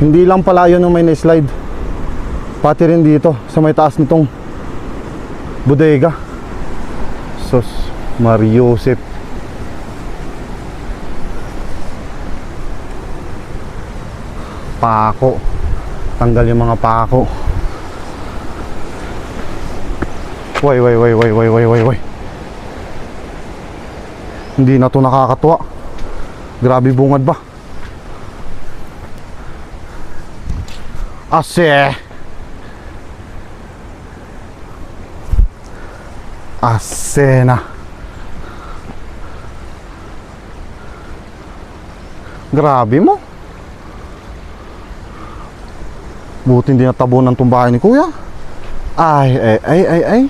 Hindi lang pala yun ang may na-slide, pati rin dito sa may taas nitong bodega. Sus Mariosep. Pako, tanggal yung mga pako. Way. Hindi na to nakakatuwa. Grabe bungad ba? Ase na. Grabe mo. Buti hindi natabunan tong bahay ni kuya. Ay.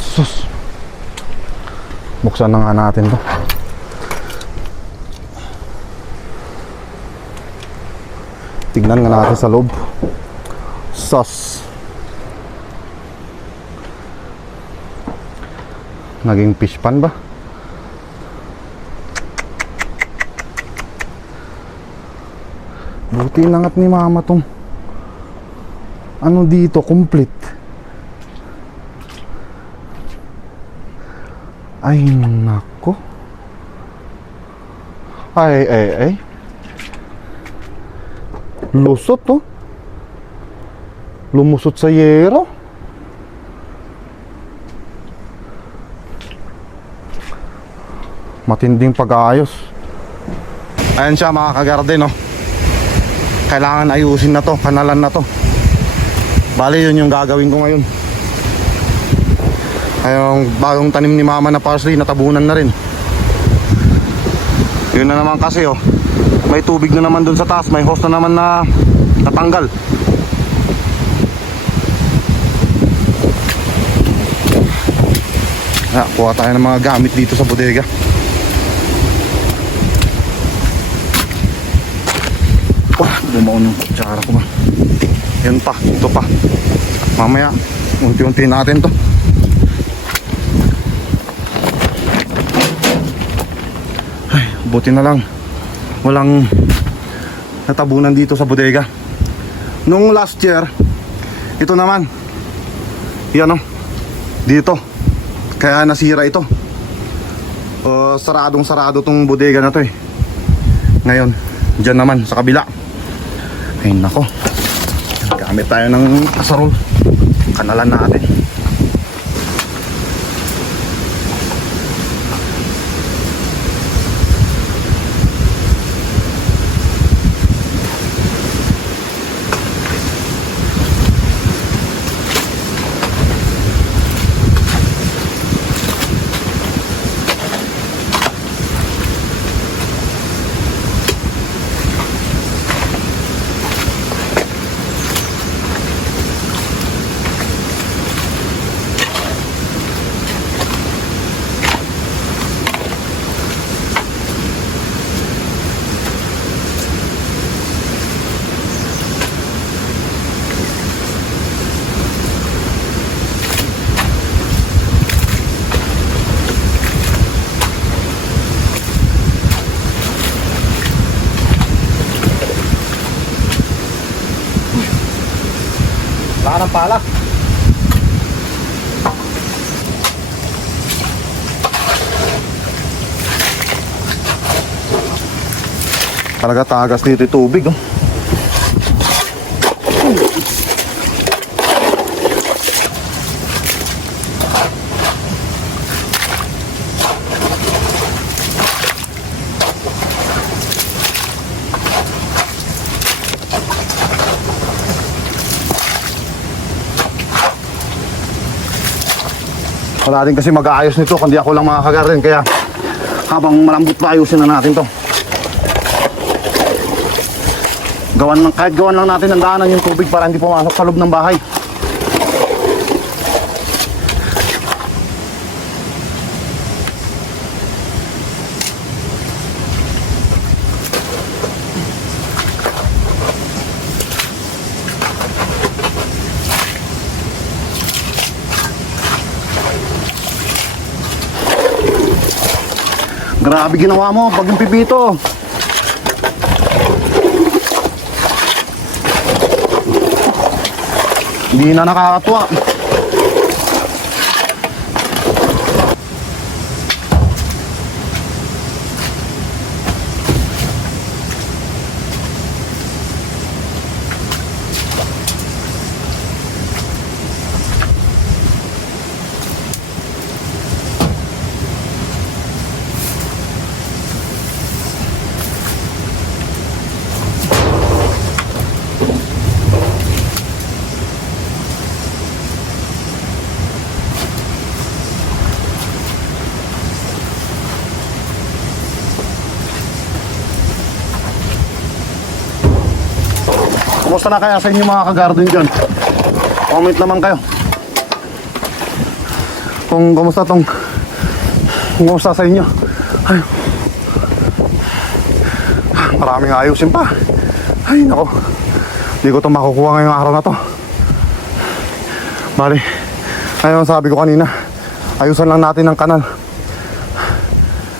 Sus. Buksan na nga natin to. Tignan nga natin sa loob. Sus. Naging fish pan ba? Buti nangat ni mama tong ano dito, complete. Ay nako. Ay. Lusot to. Lumusot sa yero. Matinding pag-aayos. Ayan siya mga kagarden, no? Kailangan ayusin na to, kanalan na to. Bale yun yung gagawin ko ngayon. Yung bagong tanim ni mama na parsley, natabunan na rin. Yun na naman kasi may tubig na naman dun sa taas, may hose na naman na natanggal. Kuha tayo ng mga gamit dito sa bodega. Bumaon yung kutsara ko ba. Yan pa, ito pa. Mamaya unti-unti natin to. Ay, buti na lang walang natabunan dito sa bodega. Nung last year, ito naman yan dito, kaya nasira ito. Sarado tong bodega na to eh. Ngayon dyan naman sa kabila. Ay nako, gamit tayo ng kasarol, kanalan natin. Wala ng pala. Talaga tagas dito yung tubig. Wala din kasi mag-aayos nito kundi ako lang mga kagarden, kaya habang malambot pa ayusin na natin to. Kahit gawan lang natin ang daanan yung tubig para hindi pumasok sa loob ng bahay. Grabe ginawa mo, bagong pipito. Hindi na nakakatuwa. Kumusta na kaya sa inyo mga ka-garden dyan? Comment naman kayo kung kumusta sa inyo. Ay, maraming ayusin pa. Ay nako, hindi ko ito makukuha ngayong araw na to. Bali, ayun sabi ko kanina, ayusan lang natin ang kanal.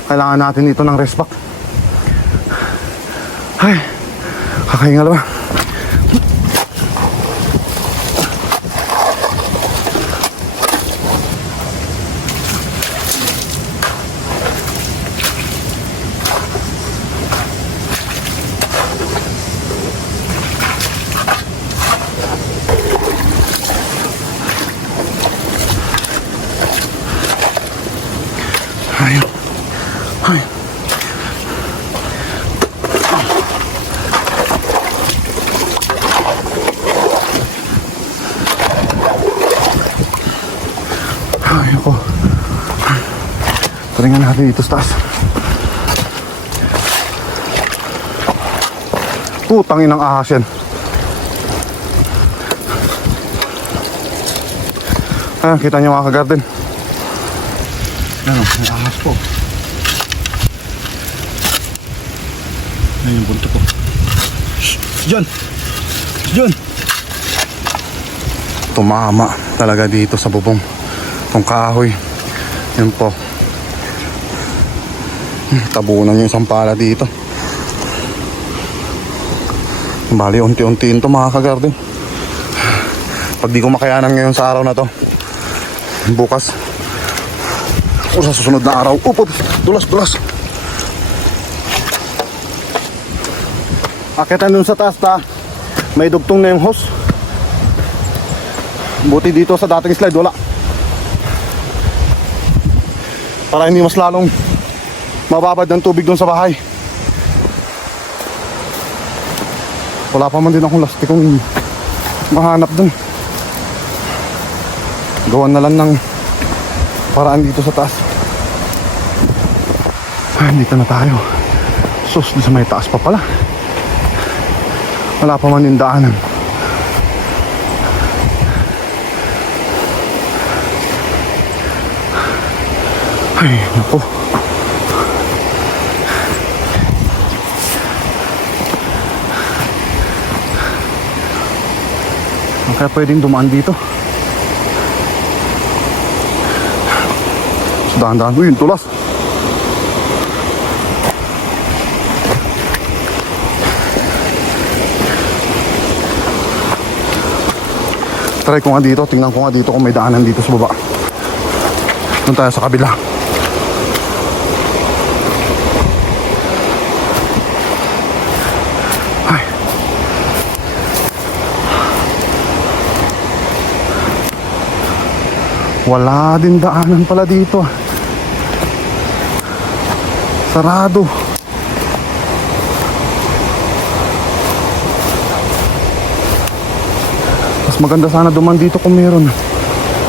Kailangan natin ito ng rest pack. Ay, kakahinga ba? Ay. Ay. Ay, ako. Taringan natin dito sa taas. Putangin ng ahas yan. Ayan, kita nyo mga ka-garden. Ayan, may ahas po. Ayan yung bunto ko. Shhh! Diyan! Diyan! Tumama talaga dito sa bubong. Itong kahoy. Yan po. Tabunan yung isang pala dito. Bali, unti-untiin to mga ka-garden. Pag di ko makayanan ngayon sa araw na to, bukas o sa susunod na araw, dulas. Akitan dun sa taas may dugtong na yung hose. Buti dito sa dating slide wala, para hindi mas lalong mababad ng tubig dun sa bahay. Wala pa man din akong lastikong mahanap dun. Gawan na lang ng paraan dito sa taas. Ay, dito na tayo. Sus, sa may taas pa pala. Wala pa man yung daanan. Ay, naku. Kaya pwedeng dumaan dito. Dahan-dahan. Uy, yung tulas. Try ko nga dito. Tingnan ko nga dito kung may daanan dito sa baba. Doon tayo sa kabila. Ay. Wala din daanan pala dito. Sarado. Mas maganda sana duman dito kung meron.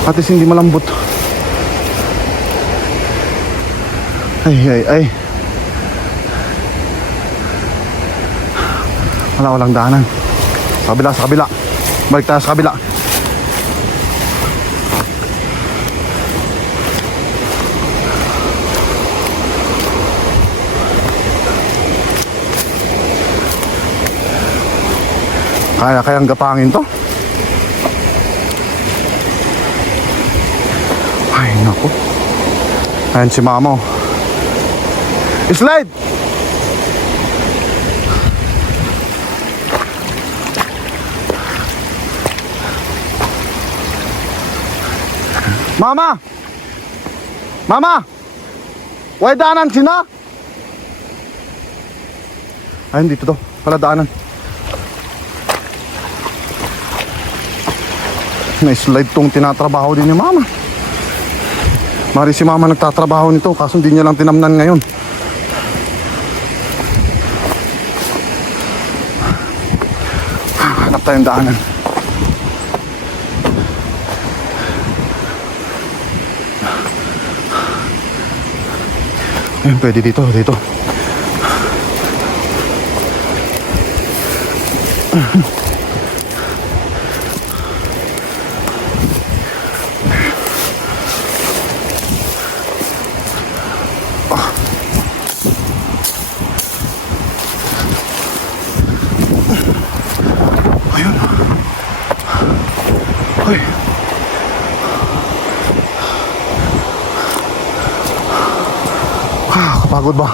At least hindi malambot. Ay. Walang daanan. Sa kabila. Balik tayo sa kabila. Kayang gapangin to. Ay, naku. Ayan si mama. Slide! Mama! Mama! Way daanan sina? Ayun, dito to. Pala daanan. Na-slide tong tinatrabaho din ni Mama. Mari si Mama nagtatrabaho nito, kaso hindi niya lang tinamnan ngayon. Hanap tayong daanan. Ayun, pwede dito, dito. Ayun. Ay. Kapagod ba?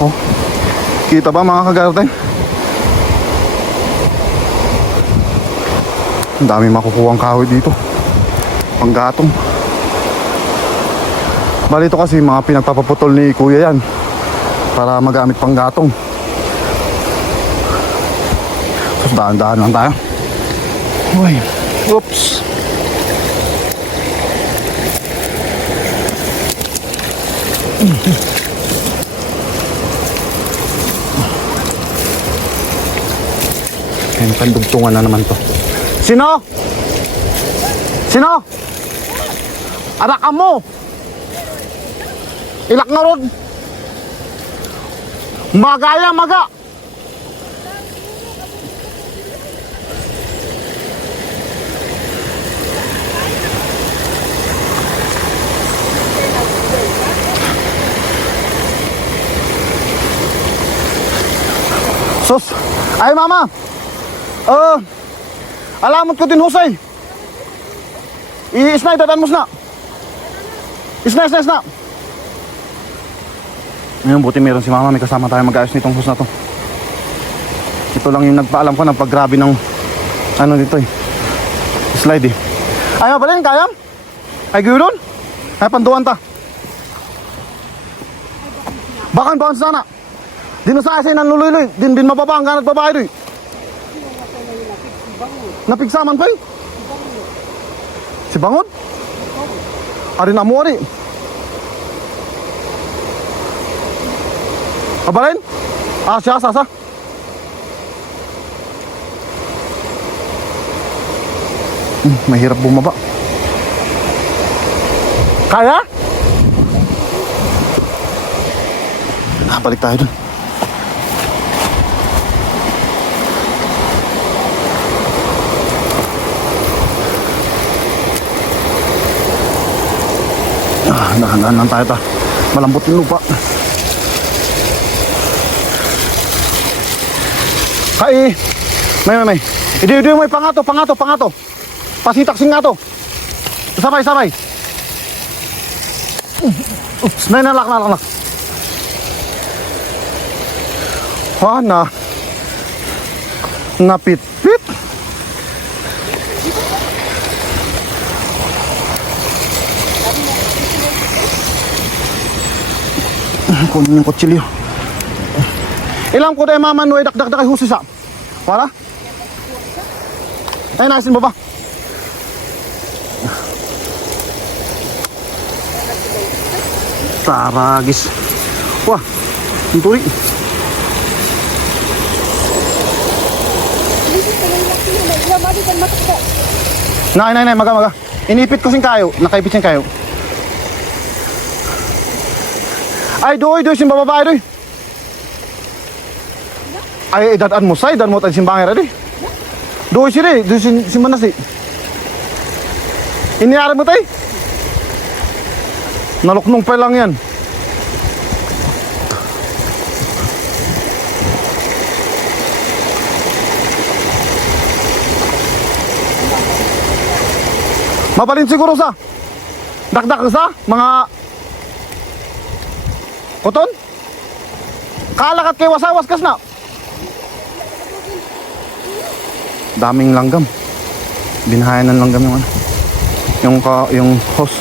Oh, kita ba mga kagarte? Ang dami makukuha ang kahoy dito. Panggatong. Bali ito kasi mga pinagpapaputol ni kuya yan para magamit pang gatong. So daan-daan lang tayo. Uy, oops. Kaya pandugtungan na naman to. Sino? Sino? Anak mo! Ilak na ron. Magaya, maga. Sus. Ay, Mama. Alamot ko din husay. Isnay, datan mo na. Isnay. Ngayon, buti meron si Mama. May kasama tayo mag-ayos nitong hose na to. Ito lang yung nagpaalam ko ng paggrabe ng ano dito eh. Slide eh. Ay, mabalin, kaya? Ay, gawin? Ay, panduan ta. Bakan sana. Di na sa asin ang luloy-loy. Din mababa ang ganag babae doy. Napigsaman pa eh? Si Bangon? Ari na mo ari. Kabalin? Siya, sasa. Mahirap bumaba. Kaya? Balik tayo dun. Dahan-dahan lang tayo ta. Malambot yung lupa. Kai, may. Idi may pangato. Pasitak nga to. Sabay. Oops, nalak. Napit-pit. Kunin yung kutsilyo. Ilang ko tayo Mama no dakdak kay husis sa. Wala? Ay naisin mo ba? Taragis. Wah, turi. Nay, maga. Inipit ko sing kayo, nakaipit sing kayo. Ay, doy, simba babae, doy. Ay, dadaan mo, say, dadaan mo tayo simbangera, doy. Doy sila, doy simba na si. Iniari mo tayo. Naluknong pa lang yan. Mabalin siguro sa dakdak sa mga koton. Kalakat kay wasawas kas na. Daming langgam. Binahayan ng langgam yung ano. Yung host.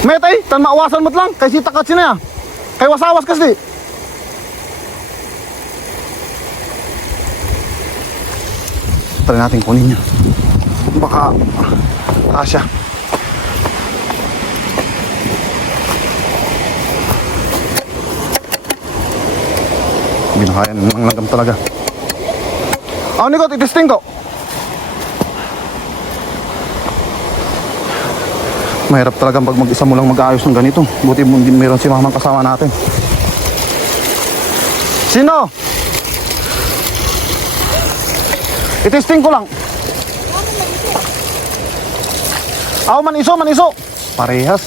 Metay, tan maawasan mo't lang kay sitakat sina ya. Kay wasawas kas di. Try natin kunin yun. Baka asya. Binahayan ng langgam talaga. Nikot, itisting ko. Mahirap talaga pag mag-isa mo lang mag-aayos ng ganito. Buti hindi meron si mamang kasama natin. Sino? Itisting ko lang. Maniso. Parehas.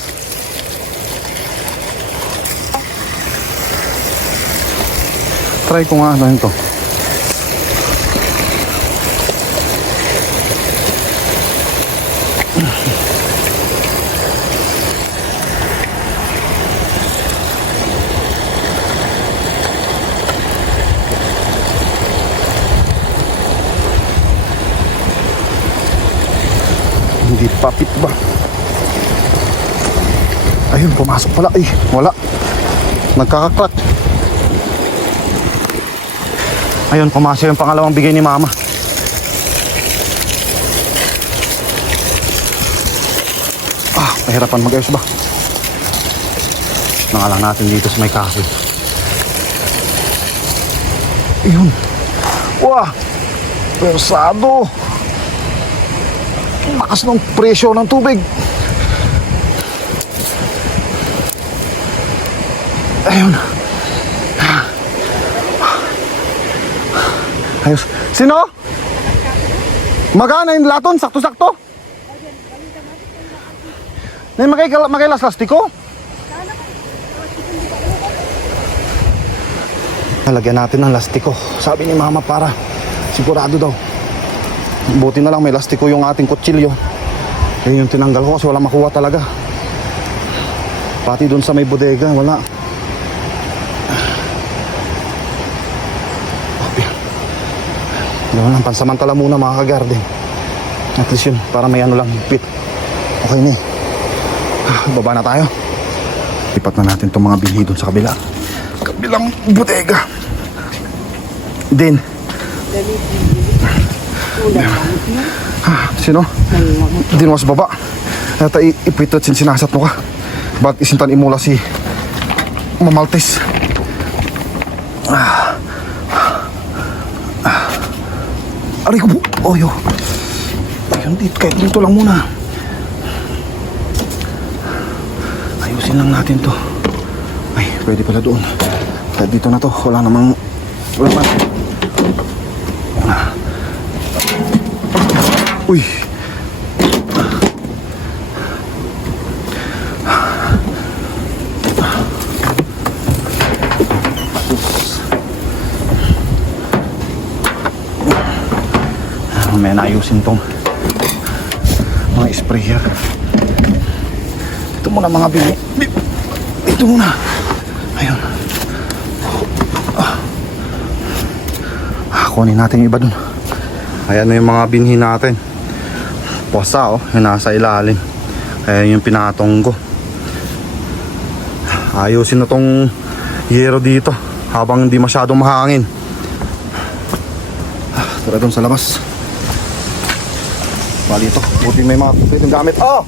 Try ko nga ano ito. Hindi papit ba? Ayun, pumasok pala. Ay, wala. Nagkakaklat. Ayun, pumasok yung pangalawang bigay ni mama. Mahirapan mag-ayos ba? Nangalang natin dito sa may kahoy. Ayun. Wah! Persado! Lakas ng presyo ng tubig. Ayun. Ayos. Sino? Magana yung laton? Sakto-sakto? May makailas lastiko? Nalagyan natin ng lastiko. Sabi ni mama para sigurado daw. Buti na lang may lastiko yung ating kutsilyo. Yun yung tinanggal ko kasi wala makuha talaga. Pati dun sa may bodega, wala. Gawin lang, pansamantala muna mga kagarden. At least yun, para may ano lang, higpit. Okay na eh. Baba na tayo. Ipat na natin itong mga binhi dun sa kabilang bodega. Din. Sino? Din was baba. At ipitot sin sinasat mo ka. Ba't isintan imula si Mamaltes. Aray ko po. Oyo. Ayun dito. Kahit dito lang muna. Ayusin lang natin to. Ay, pwede pala doon. Kahit dito na to. Wala namang laman. Uy. May naayusin tong mga sprayer. Ito muna mga bini. Ito muna. Ayun. Kunin natin yung iba dun. Ayan na yung mga binhi natin. Puwasa yung nasa ilalim. Ayan yung pinatong ko. Ayusin na tong yero dito habang hindi masyadong mahangin. Tara dun sa labas. Bali ito, buti may mga pwedeng gamit. Oh!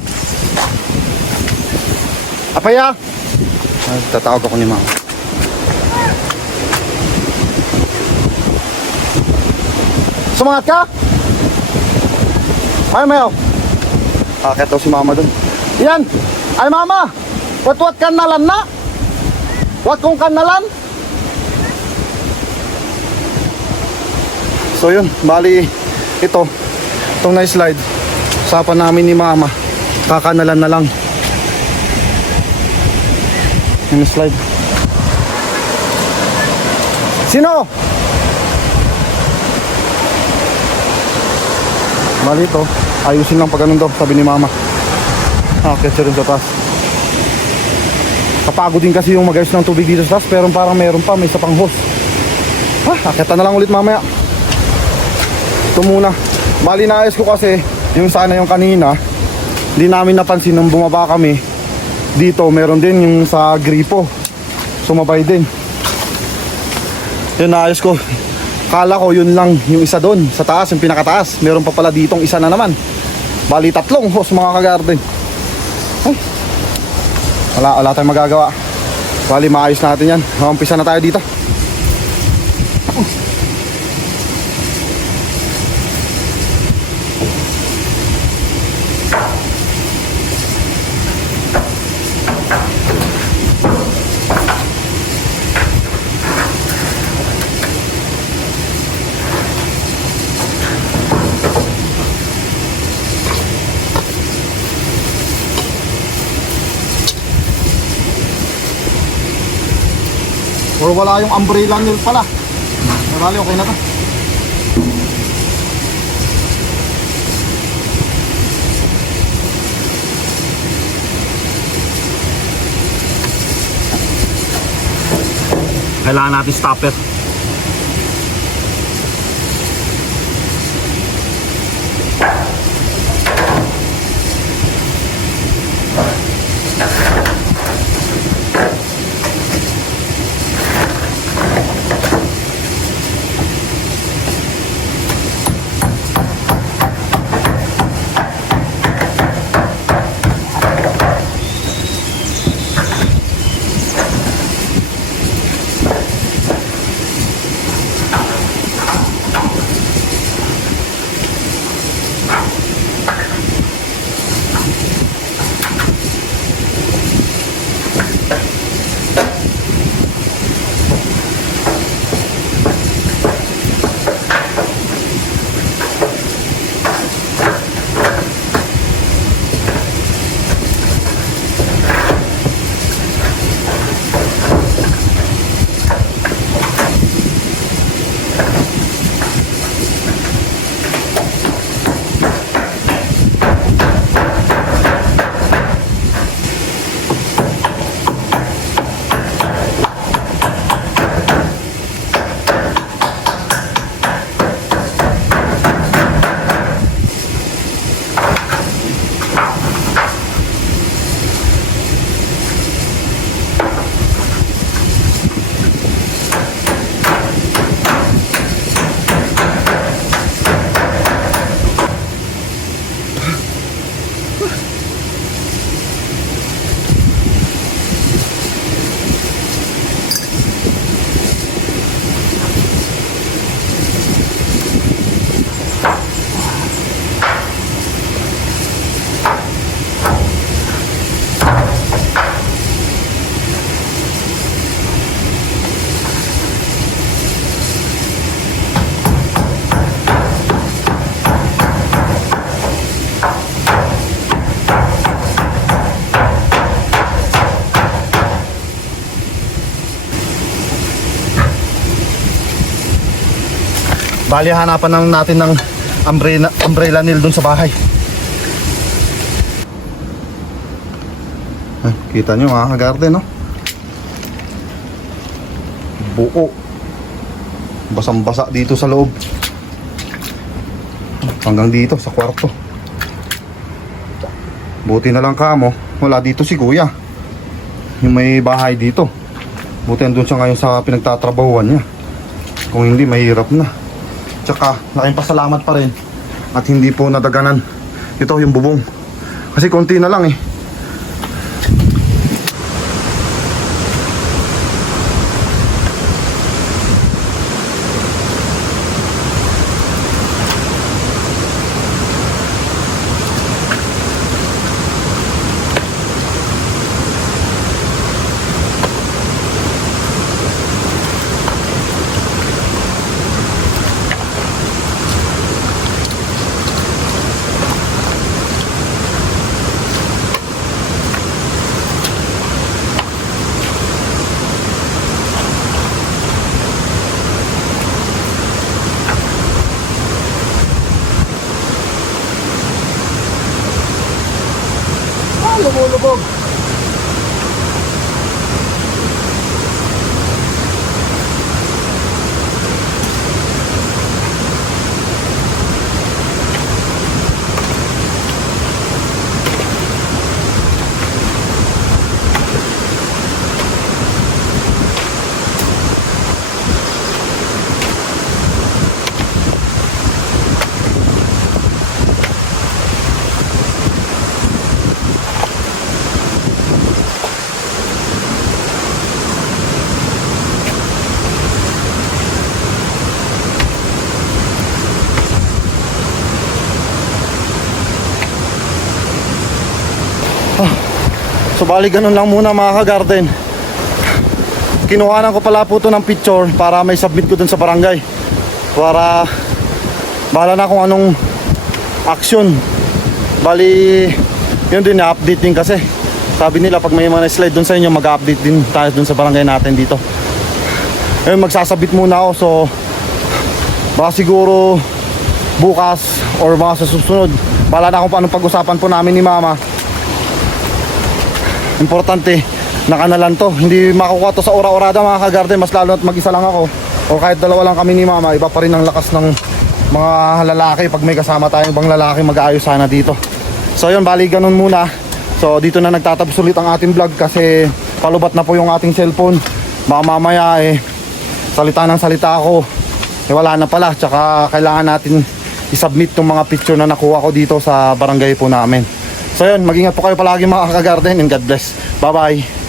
Apaya! Tatawag ako ni mama. Sumangat ka? Ay, mayaw. Akit daw si mama dun. Yan! Ay, mama! Wat-wat kanalan na? Wat kong kanalan? So yun, bali ito. Itong na-slide, usapan namin ni mama, kakanalan na lang. Yung slide. Sino? Bali ito, ayusin lang pag ganun daw, sabi ni mama. Akit siya rin sa taas. Kapagod din kasi yung mag-ayos ng tubig dito sa taas, pero parang meron pa, may isa pang hose. Akita na lang ulit mamaya. Ito muna. Bali naayos ko kasi yung sana yung kanina, hindi namin napansin nung bumaba kami. Dito meron din yung sa gripo, sumabay din. Yun, naayos ko. Kala ko yun lang yung isa doon sa taas, yung pinakataas. Meron pa pala ditong isa na naman. Bali 3 hose mga kagarden. Wala tayong magagawa. Bali maayos natin yan. Umpisa na tayo dito. Or wala yung umbrella nail pala. Bali, okay na to. Kailangan natin stopper. Bali, hanapan lang natin ng umbrella nail dun sa bahay. Kita nyo mga kagarden, no? Buo. Basang-basa dito sa loob. Hanggang dito sa kwarto. Buti na lang kamo, wala dito si kuya. Yung may bahay dito. Buti andun siya ngayon sa pinagtatrabahuan niya. Kung hindi, mahirap na. Tsaka laking pasalamat pa rin at hindi po nadaganan ito yung bubong kasi konti na lang eh. lumulubog. So bali ganun lang muna mga ka-garden. Kinuhanan ko pala po ito ng picture para may submit ko dun sa barangay. Para bahala na kung anong action. Bali yun din na-update din kasi. Sabi nila pag may mga slide dun sa inyo, mag-update din tayo dun sa barangay natin dito. Ayun, magsasabit muna ako. So baka siguro bukas or mga sa susunod, bahala na kung paano pag-usapan po namin ni mama. Importante, nakanalan to. Hindi makukuha to sa ora-orada mga ka-garden. Mas lalo at mag-isa lang ako o kahit dalawa lang kami ni mama, iba pa rin ang lakas ng mga lalaki. Pag may kasama tayong ibang lalaki, mag-aayos sana dito. So yun, bali ganun muna. So dito na nagtatapos ulit ang ating vlog kasi palubat na po yung ating cellphone. Baka mamaya salita ng salita ako, wala na pala. Tsaka kailangan natin isubmit yung mga picture na nakuha ko dito sa barangay po namin. So yun, mag-ingat po kayo palagi mga ka-garden and God bless. Bye bye.